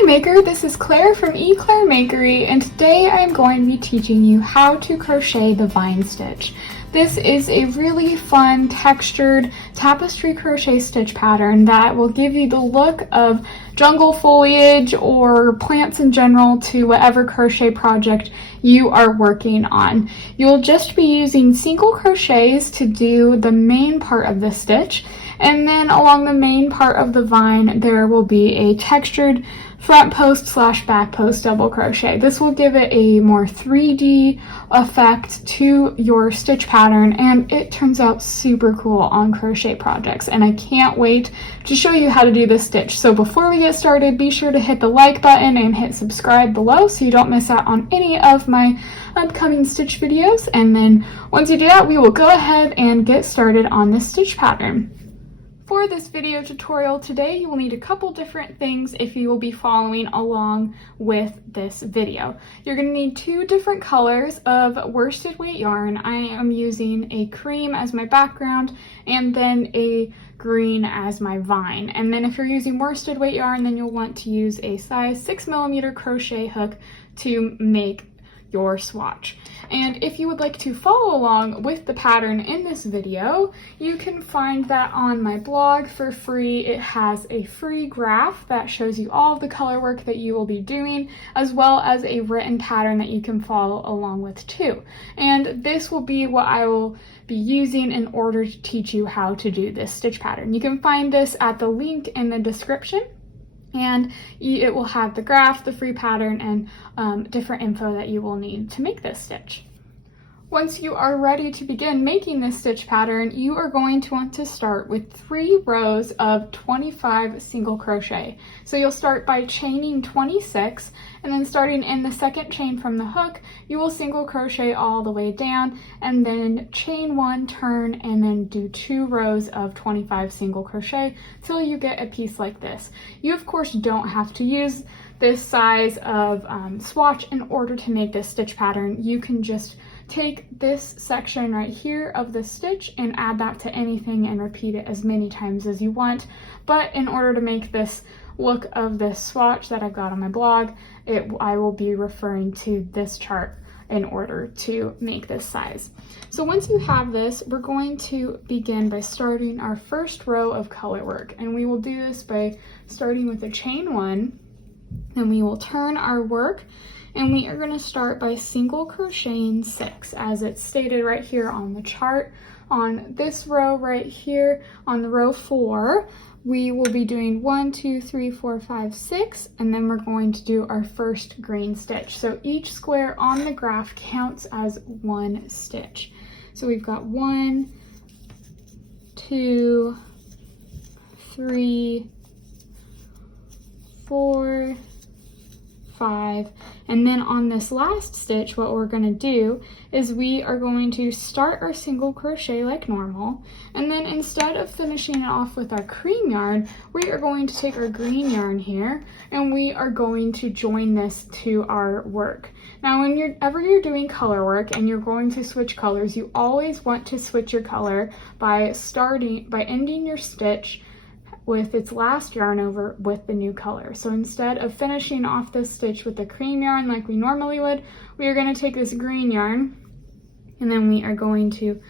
Hi Maker, this is Claire from Claire Makery, and today I am going to be teaching you how to crochet the vine stitch. This is a really fun textured tapestry crochet stitch pattern that will give you the look of jungle foliage or plants in general to whatever crochet project you are working on. You'll just be using single crochets to do the main part of the stitch, and then along the main part of the vine there will be a textured front post / back post double crochet. This will give it a more 3D effect to your stitch pattern, and it turns out super cool on crochet projects, and I can't wait to show you how to do this stitch. So before we get started, be sure to hit the like button and hit subscribe below so you don't miss out on any of my upcoming stitch videos, and then once you do that, we will go ahead and get started on this stitch pattern. For this video tutorial today, you will need a couple different things if you will be following along with this video. You're going to need two different colors of worsted weight yarn. I am using a cream as my background and then a green as my vine. And then if you're using worsted weight yarn, then you'll want to use a size 6mm crochet hook to make your swatch. And if you would like to follow along with the pattern in this video, you can find that on my blog for free. It has a free graph that shows you all of the color work that you will be doing, as well as a written pattern that you can follow along with too. And this will be what I will be using in order to teach you how to do this stitch pattern. You can find this at the link in the description, and it will have the graph, the free pattern, and different info that you will need to make this stitch. Once you are ready to begin making this stitch pattern, you are going to want to start with 3 rows of 25 single crochet. So you'll start by chaining 26, and then starting in the second chain from the hook, you will single crochet all the way down, and then chain 1, turn, and then do 2 rows of 25 single crochet till you get a piece like this. You of course don't have to use this size of swatch in order to make this stitch pattern. You can just take this section right here of the stitch and add that to anything and repeat it as many times as you want. But in order to make this look of this swatch that I've got on my blog, I will be referring to this chart in order to make this size. So once you have this, we're going to begin by starting our first row of color work, and we will do this by starting with a chain 1, and we will turn our work, and we are going to start by single crocheting 6 as it's stated right here on the chart. On this row right here, on the row 4, we will be doing 1, 2, 3, 4, 5, 6, and then we're going to do our first green stitch. So each square on the graph counts as 1 stitch. So we've got 1, 2, 3, 4, 5, and then on this last stitch, what we're going to do is we are going to start our single crochet like normal, and then instead of finishing it off with our cream yarn, we are going to take our green yarn here and we are going to join this to our work. Now whenever you're doing color work and you're going to switch colors, you always want to switch your color by ending your stitch with its last yarn over with the new color. So instead of finishing off this stitch with the cream yarn like we normally would, we are going to take this green yarn and then we are going to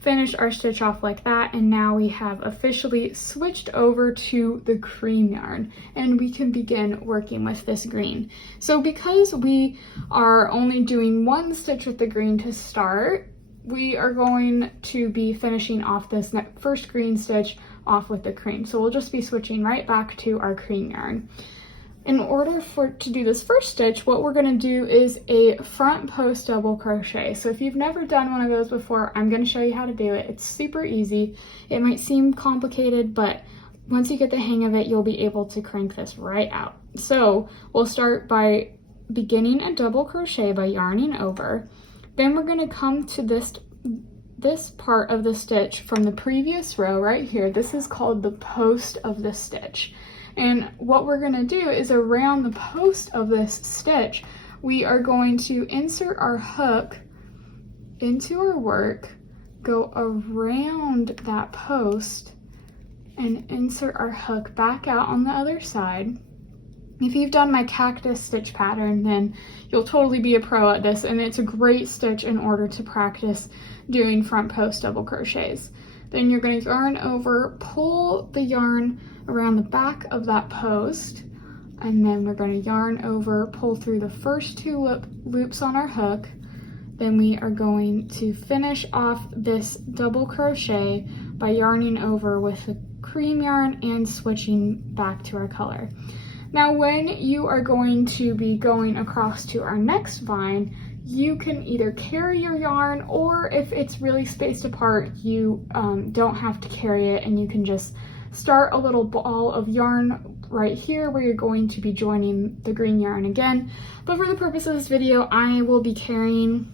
finish our stitch off like that, and now we have officially switched over to the cream yarn and we can begin working with this green. So because we are only doing 1 stitch with the green to start, we are going to be finishing off this first green stitch off with the cream. So we'll just be switching right back to our cream yarn. In order to do this first stitch, what we're going to do is a front post double crochet. So if you've never done one of those before, I'm going to show you how to do it. It's super easy. It might seem complicated, but once you get the hang of it, you'll be able to crank this right out. So we'll start by beginning a double crochet by yarning over. Then we're going to come to this part of the stitch from the previous row right here. This is called the post of the stitch. And what we're going to do is around the post of this stitch, we are going to insert our hook into our work, go around that post, and insert our hook back out on the other side. If you've done my cactus stitch pattern, then you'll totally be a pro at this, and it's a great stitch in order to practice doing front post double crochets. Then you're going to yarn over, pull the yarn around the back of that post, and then we're going to yarn over, pull through the first two loops on our hook. Then we are going to finish off this double crochet by yarning over with the cream yarn and switching back to our color. Now when you are going to be going across to our next vine, you can either carry your yarn, or if it's really spaced apart, you don't have to carry it, and you can just start a little ball of yarn right here where you're going to be joining the green yarn again. But for the purpose of this video, I will be carrying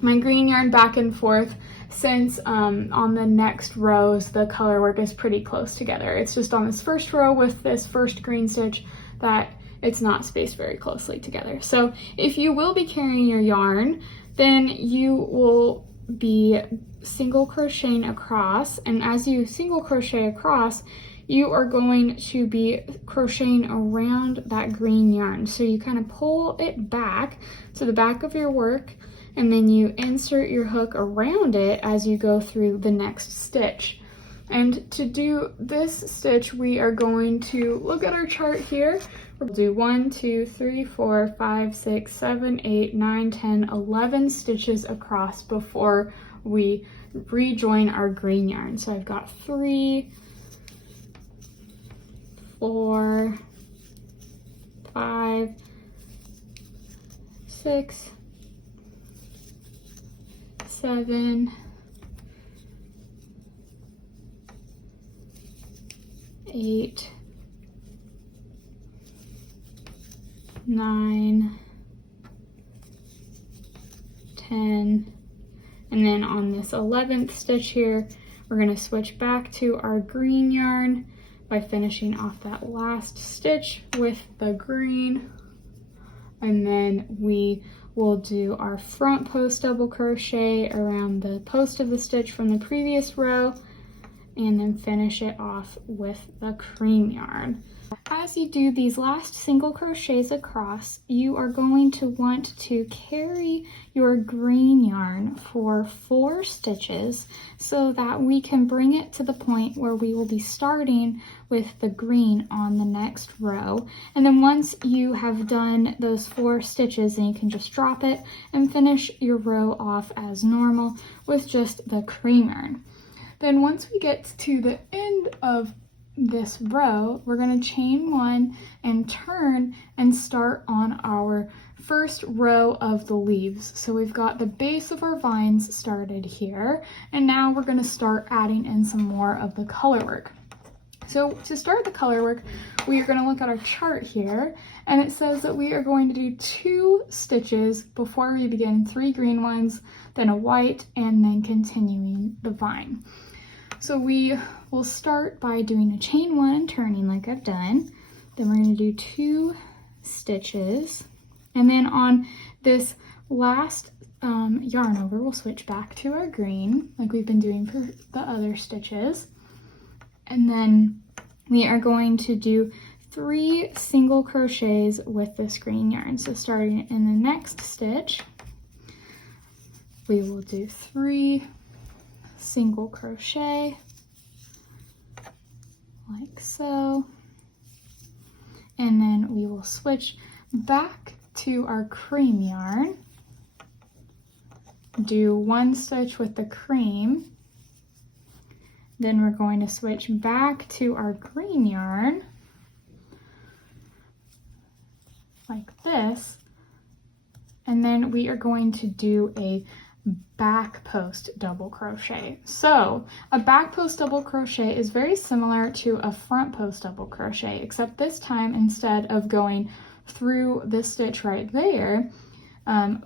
my green yarn back and forth, since on the next rows the color work is pretty close together. It's just on this first row with this first green stitch that it's not spaced very closely together. So if you will be carrying your yarn, then you will be single crocheting across, and as you single crochet across, you are going to be crocheting around that green yarn. So you kind of pull it back to the back of your work, and then you insert your hook around it as you go through the next stitch. And to do this stitch, we are going to look at our chart here. We'll do 1, 2, 3, 4, 5, 6, 7, 8, 9, 10, 11 stitches across before we rejoin our green yarn. So I've got 3, 4, 5, 6, 7, 8, 9, 10, and then on this 11th stitch here, we're going to switch back to our green yarn by finishing off that last stitch with the green, and then we will do our front post double crochet around the post of the stitch from the previous row, and then finish it off with the cream yarn. As you do these last single crochets across, you are going to want to carry your green yarn for 4 stitches so that we can bring it to the point where we will be starting with the green on the next row. And then once you have done those 4 stitches, then you can just drop it and finish your row off as normal with just the cream yarn. Then once we get to the end of this row, we're going to chain 1 and turn and start on our first row of the leaves. So we've got the base of our vines started here, and now we're going to start adding in some more of the color work. So to start the color work, we are going to look at our chart here, and it says that we are going to do 2 stitches before we begin, 3 green ones, then a white, and then continuing the vine. So we will start by doing a chain 1, turning like I've done. Then we're going to do 2 stitches. And then on this last yarn over, we'll switch back to our green like we've been doing for the other stitches. And then we are going to do 3 single crochets with this green yarn. So starting in the next stitch, we will do 3 single crochet like so, and then we will switch back to our cream yarn, do 1 stitch with the cream, then we're going to switch back to our green yarn like this, and then we are going to do a back post double crochet. So a back post double crochet is very similar to a front post double crochet, except this time, instead of going through this stitch right there,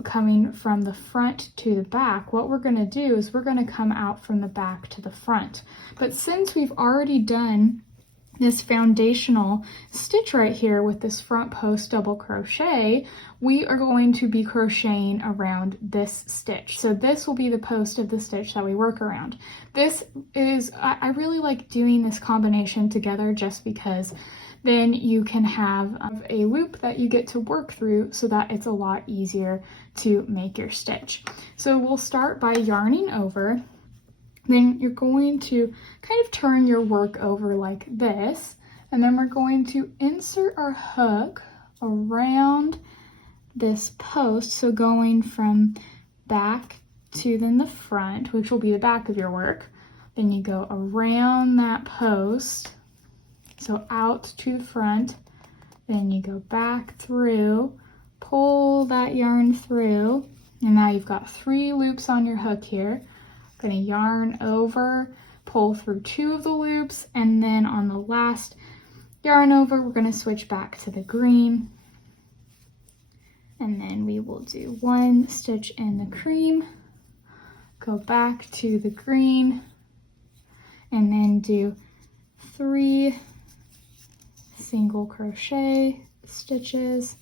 coming from the front to the back, what we're going to do is we're going to come out from the back to the front. But since we've already done this foundational stitch right here with this front post double crochet, we are going to be crocheting around this stitch. So this will be the post of the stitch that we work around. This is, I really like doing this combination together just because then you can have a loop that you get to work through so that it's a lot easier to make your stitch. So we'll start by yarning over. Then you're going to kind of turn your work over like this, and then we're going to insert our hook around this post, so going from back to then the front, which will be the back of your work. Then you go around that post, so out to the front, then you go back through, pull that yarn through, and now you've got 3 loops on your hook here. Going to yarn over, pull through 2 of the loops, and then on the last yarn over, we're going to switch back to the green, and then we will do 1 stitch in the cream, go back to the green, and then do 3 single crochet stitches.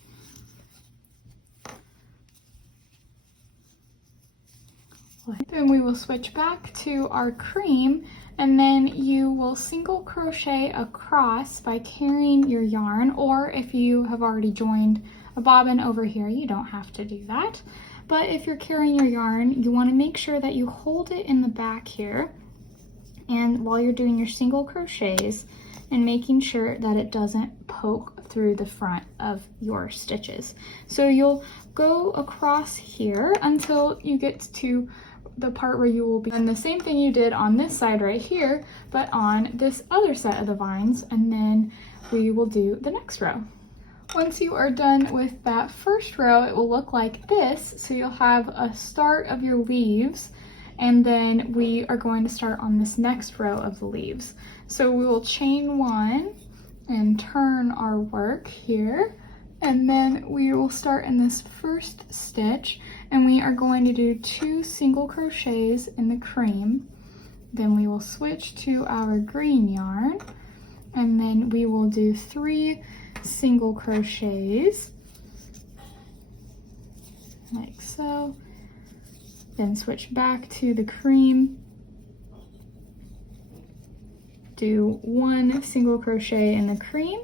Then we will switch back to our cream, and then you will single crochet across by carrying your yarn, or if you have already joined a bobbin over here, you don't have to do that. But if you're carrying your yarn, you want to make sure that you hold it in the back here, and while you're doing your single crochets, and making sure that it doesn't poke through the front of your stitches. So you'll go across here until you get to the part where you will be doing the same thing you did on this side right here, but on this other set of the vines, and then we will do the next row. Once you are done with that first row, it will look like this. So you'll have a start of your leaves, and then we are going to start on this next row of the leaves. So we will chain 1 and turn our work here, and then we will start in this first stitch, and we are going to do 2 single crochets in the cream. Then we will switch to our green yarn, and then we will do 3 single crochets like so, then switch back to the cream, do 1 single crochet in the cream,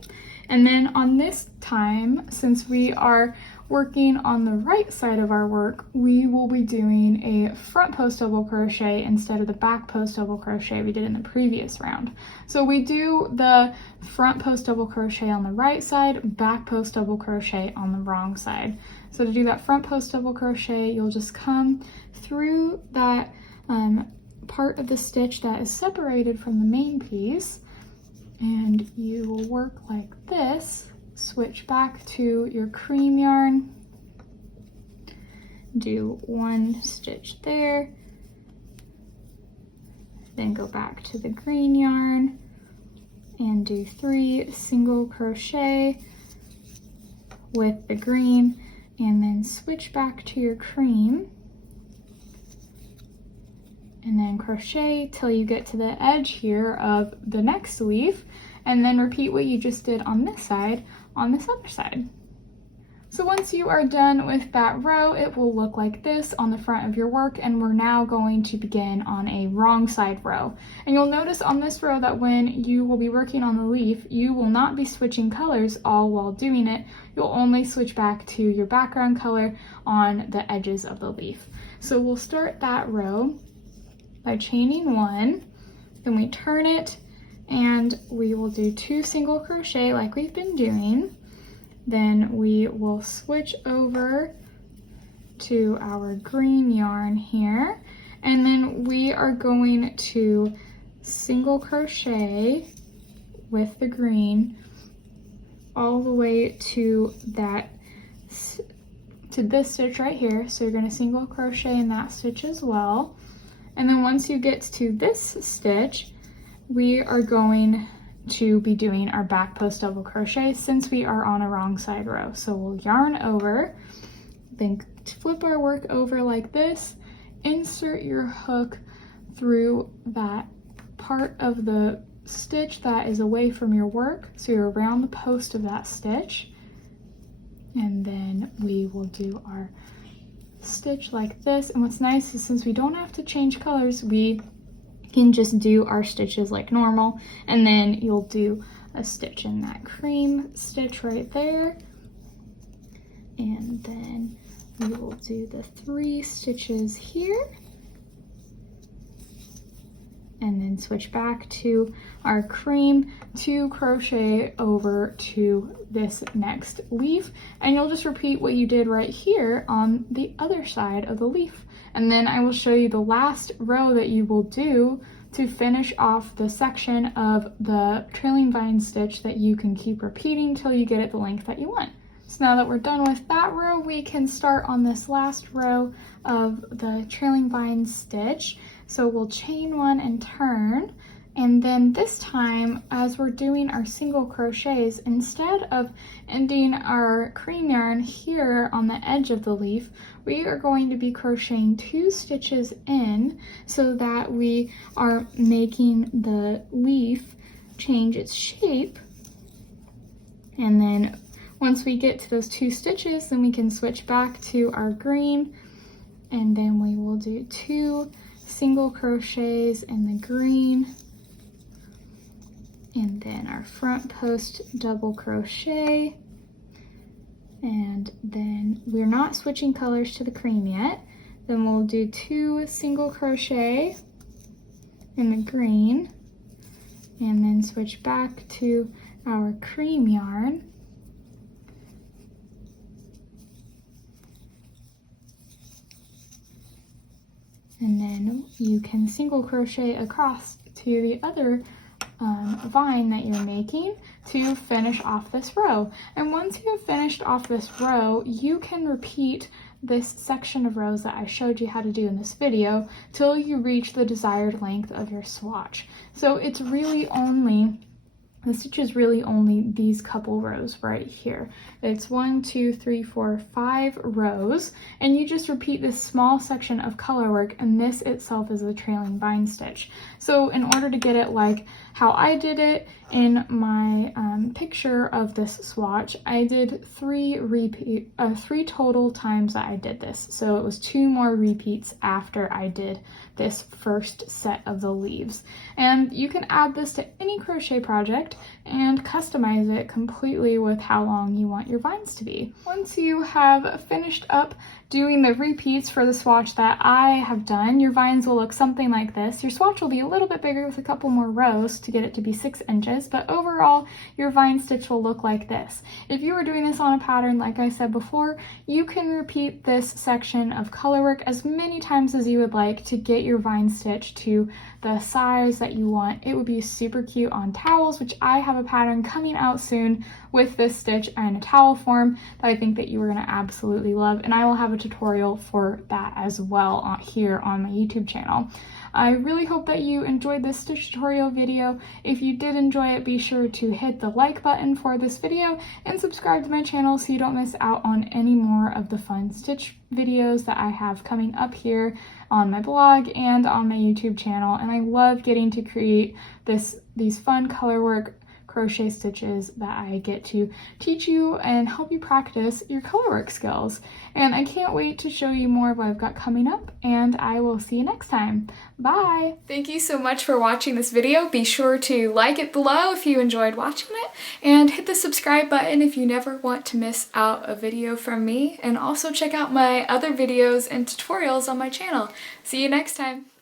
and then on this time, since we are working on the right side of our work, we will be doing a front post double crochet instead of the back post double crochet we did in the previous round. So we do the front post double crochet on the right side, back post double crochet on the wrong side. So to do that front post double crochet, you'll just come through that part of the stitch that is separated from the main piece, and you will work like this, switch back to your cream yarn, do 1 stitch there, then go back to the green yarn and do 3 single crochet with the green, and then switch back to your cream, and then crochet till you get to the edge here of the next leaf, and then repeat what you just did on this side on this other side. So once you are done with that row, it will look like this on the front of your work, and we're now going to begin on a wrong side row. And you'll notice on this row that when you will be working on the leaf, you will not be switching colors all while doing it. You'll only switch back to your background color on the edges of the leaf. So we'll start that row by chaining 1, then we turn it, and we will do 2 single crochet like we've been doing. Then we will switch over to our green yarn here, and then we are going to single crochet with the green all the way to this stitch right here. So you're going to single crochet in that stitch as well. And then once you get to this stitch, we are going to be doing our back post double crochet since we are on a wrong side row. So we'll yarn over, then flip our work over like this, insert your hook through that part of the stitch that is away from your work, so you're around the post of that stitch, and then we will do our stitch like this. And what's nice is since we don't have to change colors, we can just do our stitches like normal, and then you'll do a stitch in that cream stitch right there. And then we will do the 3 stitches here. And then switch back to our cream to crochet over to this next leaf, and you'll just repeat what you did right here on the other side of the leaf. And then I will show you the last row that you will do to finish off the section of the trailing vine stitch that you can keep repeating till you get it the length that you want. So now that we're done with that row, we can start on this last row of the trailing vine stitch. So we'll chain 1 and turn, and then this time, as we're doing our single crochets, instead of ending our cream yarn here on the edge of the leaf, we are going to be crocheting 2 stitches in so that we are making the leaf change its shape. And then once we get to those 2 stitches, then we can switch back to our green, and then we will do 2 single crochets in the green, and then our front post double crochet, and then we're not switching colors to the cream yet. Then we'll do 2 single crochet in the green, and then switch back to our cream yarn. And then you can single crochet across to the other vine that you're making to finish off this row. And once you have finished off this row, you can repeat this section of rows that I showed you how to do in this video till you reach the desired length of your swatch. So it's really only, the stitch is really only these couple rows right here. It's 1, 2, 3, 4, 5 rows, and you just repeat this small section of color work, and this itself is the trailing vine stitch. So in order to get it like how I did it in my picture of this swatch, I did 3 total times that I did this. So it was 2 more repeats after I did this first set of the leaves. And you can add this to any crochet project and customize it completely with how long you want your vines to be. Once you have finished up doing the repeats for the swatch that I have done, your vines will look something like this. Your swatch will be a little bit bigger with a couple more rows to get it to be 6 inches, but overall your vine stitch will look like this. If you were doing this on a pattern, like I said before, you can repeat this section of color work as many times as you would like to get your vine stitch to the size that you want. It would be super cute on towels, which I have a pattern coming out soon with this stitch and a towel form that I think that you are going to absolutely love, and I will have a tutorial for that as well here on my YouTube channel. I really hope that you enjoyed this stitch tutorial video. If you did enjoy it, be sure to hit the like button for this video and subscribe to my channel so you don't miss out on any more of the fun stitch videos that I have coming up here on my blog and on my YouTube channel. And I love getting to create these fun color work crochet stitches that I get to teach you and help you practice your colorwork skills. And I can't wait to show you more of what I've got coming up, and I will see you next time. Bye! Thank you so much for watching this video. Be sure to like it below if you enjoyed watching it, and hit the subscribe button if you never want to miss out a video from me, and also check out my other videos and tutorials on my channel. See you next time!